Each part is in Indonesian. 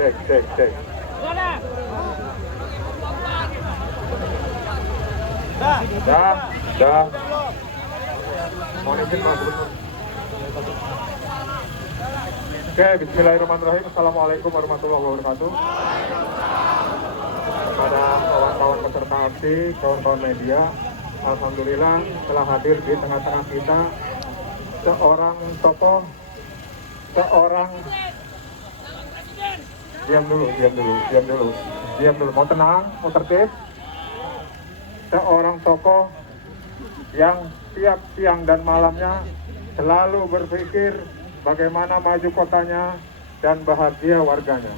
Cek, cek, cek. Dah. Mohon izin Pak Gubernur. Oke, bismillahirrahmanirrahim. Assalamualaikum warahmatullahi wabarakatuh. Kepada kawan-kawan peserta aksi, kawan-kawan media, alhamdulillah telah hadir di tengah-tengah kita seorang tokoh, seorang diam dulu, mau tenang, mau tertib. Seorang tokoh yang tiap siang dan malamnya selalu berpikir bagaimana maju kotanya dan bahagia warganya.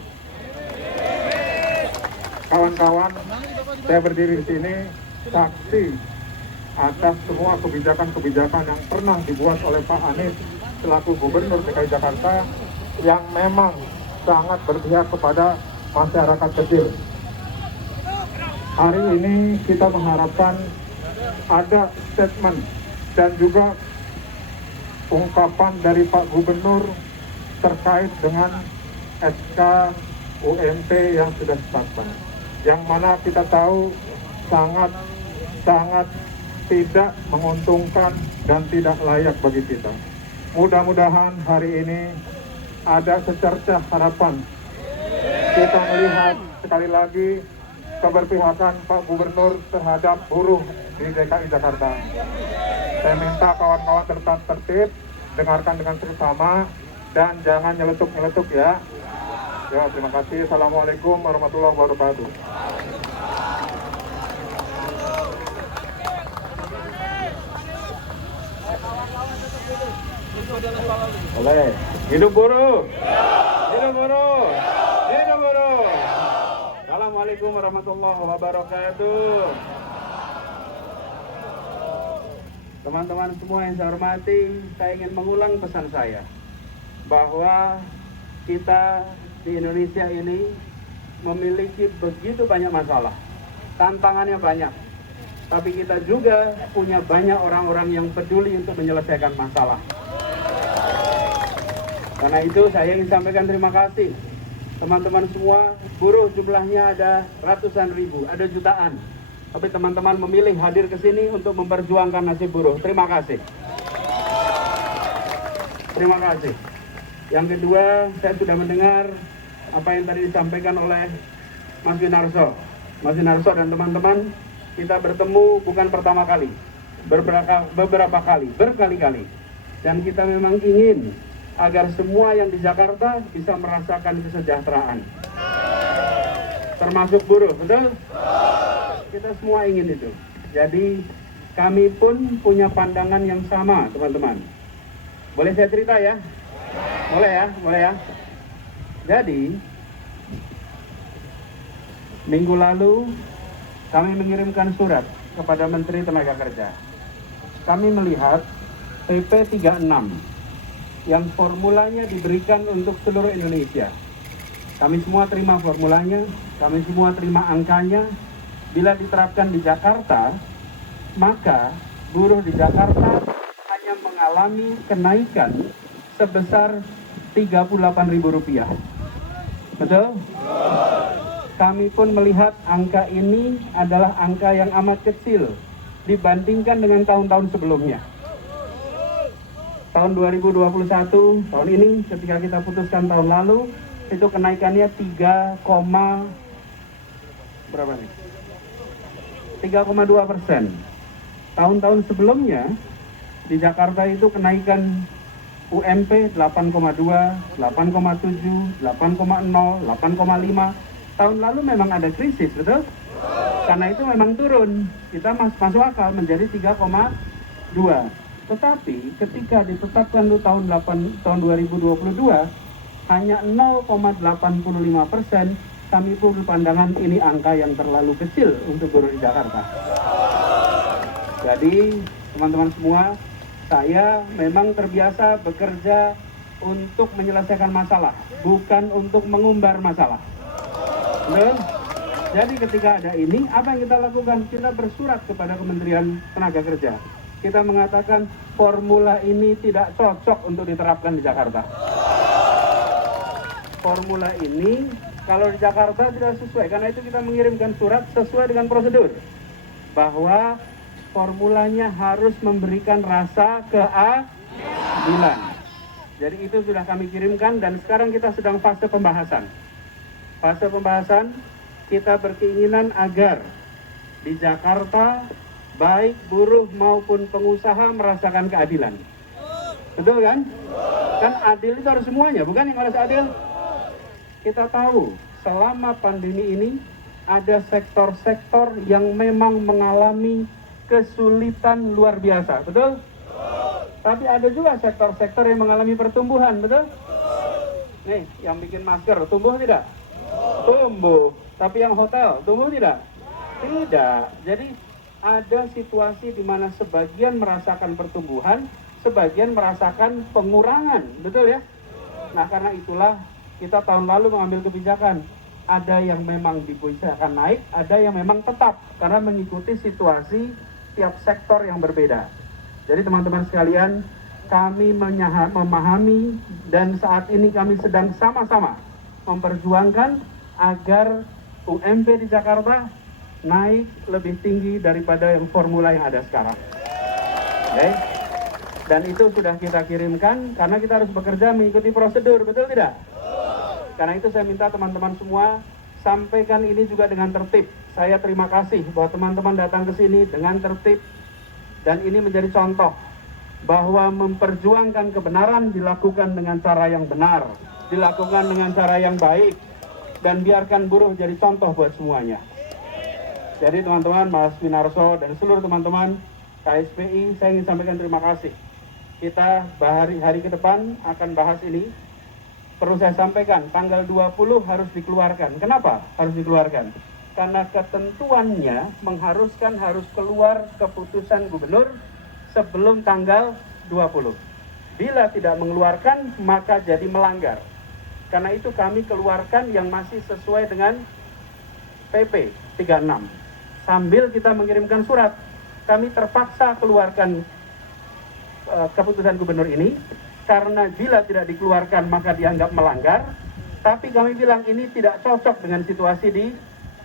Kawan-kawan, saya berdiri di sini saksi atas semua kebijakan-kebijakan yang pernah dibuat oleh Pak Anies selaku Gubernur DKI Jakarta yang memang sangat berpihak kepada masyarakat kecil. Hari ini kita mengharapkan ada statement dan juga ungkapan dari Pak Gubernur terkait dengan SK UMP yang sudah ditetapkan, yang mana kita tahu sangat tidak menguntungkan dan tidak layak bagi kita. Mudah-mudahan hari ini ada secercah harapan. Kita melihat sekali lagi keberpihakan Pak Gubernur terhadap buruh di DKI Jakarta. Saya minta kawan-kawan tetap tertib, dengarkan dengan seksama, dan jangan nyeletuk-nyeletuk ya. Ya, terima kasih. Assalamualaikum warahmatullahi wabarakatuh. Oleh, hidup buruh, hidup buruh, hidup buruh. Assalamualaikum warahmatullahi wabarakatuh. Teman-teman semua yang saya hormati, saya ingin mengulang pesan saya bahwa kita di Indonesia ini memiliki begitu banyak masalah, tantangannya banyak, tapi kita juga punya banyak orang-orang yang peduli untuk menyelesaikan masalah. Karena itu saya ingin sampaikan terima kasih teman-teman semua. Buruh jumlahnya ada ratusan ribu, ada jutaan. Tapi teman-teman memilih hadir ke sini untuk memperjuangkan nasib buruh. Terima kasih. Terima kasih. Yang kedua, saya sudah mendengar apa yang tadi disampaikan oleh Mas Winarso. Mas Winarso dan teman-teman, kita bertemu bukan pertama kali, beberapa kali, berkali-kali. Dan kita memang ingin agar semua yang di Jakarta bisa merasakan kesejahteraan. Termasuk buruh, betul? Kita semua ingin itu. Jadi kami pun punya pandangan yang sama, teman-teman. Boleh saya cerita ya? Boleh ya? Boleh ya? Jadi minggu lalu kami mengirimkan surat kepada Menteri Tenaga Kerja. Kami melihat PP 36 yang formulanya diberikan untuk seluruh Indonesia. Kami semua terima formulanya, kami semua terima angkanya. Bila diterapkan di Jakarta, maka buruh di Jakarta hanya mengalami kenaikan sebesar Rp38.000. Betul? Kami pun melihat angka ini adalah angka yang amat kecil dibandingkan dengan tahun-tahun sebelumnya. Tahun 2021, tahun ini ketika kita putuskan tahun lalu, itu kenaikannya 3,2%. Tahun-tahun sebelumnya di Jakarta itu kenaikan UMP 8,2, 8,7, 8,0, 8,5. Tahun lalu memang ada krisis, betul? Karena itu memang turun. Kita masuk akal menjadi 3,2. Tetapi ketika ditetapkan di tahun 2022 hanya 0,85%, kami pun berpandangan ini angka yang terlalu kecil untuk buruh di Jakarta. Jadi teman-teman semua, saya memang terbiasa bekerja untuk menyelesaikan masalah, bukan untuk mengumbar masalah. Betul? Jadi ketika ada ini, apa yang kita lakukan? Kita bersurat kepada Kementerian Tenaga Kerja. Kita mengatakan formula ini tidak cocok untuk diterapkan di Jakarta. Formula ini Kalau di Jakarta tidak sesuai, karena itu kita mengirimkan surat sesuai dengan prosedur. Bahwa formulanya harus memberikan rasa keadilan. Jadi itu sudah kami kirimkan dan sekarang kita sedang fase pembahasan. Fase pembahasan, kita berkeinginan agar di Jakarta baik buruh maupun pengusaha merasakan keadilan. Betul kan? Kan adil itu harus semuanya, bukan yang harus adil. Kita tahu selama pandemi ini ada sektor-sektor yang memang mengalami kesulitan luar biasa, betul? Tapi ada juga sektor-sektor yang mengalami pertumbuhan, betul? Nih, yang bikin masker, tumbuh tidak? Tumbuh. Tapi yang hotel, tumbuh tidak? Tidak. Jadi ada situasi di mana sebagian merasakan pertumbuhan, sebagian merasakan pengurangan, betul ya? Nah, karena itulah kita tahun lalu mengambil kebijakan. Ada yang memang diperkirakan naik, ada yang memang tetap, karena mengikuti situasi tiap sektor yang berbeda. Jadi teman-teman sekalian, kami memahami dan saat ini kami sedang sama-sama memperjuangkan agar UMP di Jakarta naik lebih tinggi daripada yang formula yang ada sekarang. Oke? Dan itu sudah kita kirimkan karena kita harus bekerja mengikuti prosedur, betul tidak? Karena itu saya minta teman-teman semua sampaikan ini juga dengan tertib. Saya terima kasih bahwa teman-teman datang ke sini dengan tertib. Dan ini menjadi contoh bahwa memperjuangkan kebenaran dilakukan dengan cara yang benar, dilakukan dengan cara yang baik, dan biarkan buruh jadi contoh buat semuanya. Jadi teman-teman, Mas Winarso dan seluruh teman-teman KSPI, saya ingin sampaikan terima kasih. Kita hari ke depan akan bahas ini. Perlu saya sampaikan, tanggal 20 harus dikeluarkan. Kenapa harus dikeluarkan? Karena ketentuannya mengharuskan harus keluar keputusan gubernur sebelum tanggal 20. Bila tidak mengeluarkan, maka jadi melanggar. Karena itu kami keluarkan yang masih sesuai dengan PP 36. Sambil kita mengirimkan surat, kami terpaksa keluarkan keputusan gubernur ini, karena bila tidak dikeluarkan maka dianggap melanggar. Tapi kami bilang ini tidak cocok dengan situasi di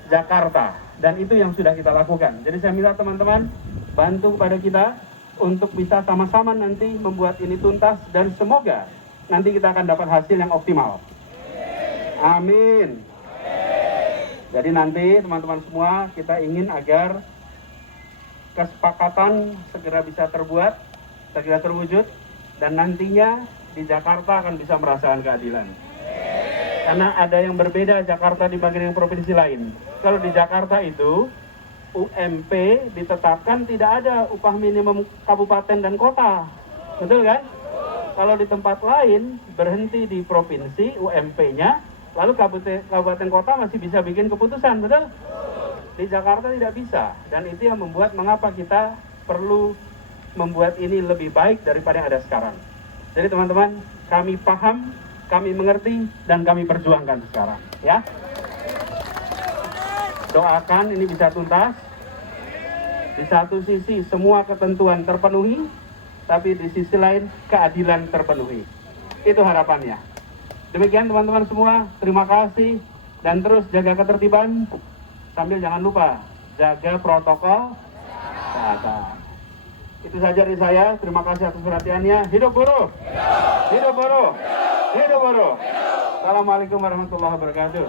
Jakarta, dan itu yang sudah kita lakukan. Jadi saya minta teman-teman bantu kepada kita untuk bisa sama-sama nanti membuat ini tuntas, dan semoga nanti kita akan dapat hasil yang optimal. Amin. Jadi nanti teman-teman semua, kita ingin agar kesepakatan segera bisa terbuat, segera terwujud, dan nantinya di Jakarta akan bisa merasakan keadilan. Karena ada yang berbeda Jakarta dibanding provinsi lain. Kalau di Jakarta itu UMP ditetapkan tidak ada upah minimum kabupaten dan kota, betul kan? Kalau di tempat lain berhenti di provinsi UMP-nya, lalu kabupaten kota masih bisa bikin keputusan, betul? Di Jakarta tidak bisa, dan itu yang membuat mengapa kita perlu membuat ini lebih baik daripada yang ada sekarang. Jadi teman-teman, kami paham, kami mengerti, dan kami perjuangkan sekarang, ya. Doakan ini bisa tuntas. Di satu sisi semua ketentuan terpenuhi, tapi di sisi lain keadilan terpenuhi. Itu harapannya. Demikian teman-teman semua, terima kasih, dan terus jaga ketertiban, sambil jangan lupa jaga protokol kesehatan. Itu saja dari saya. Terima kasih atas perhatiannya. Hidup buruh! Hidup buruh! Hidup buruh! Assalamualaikum warahmatullahi wabarakatuh.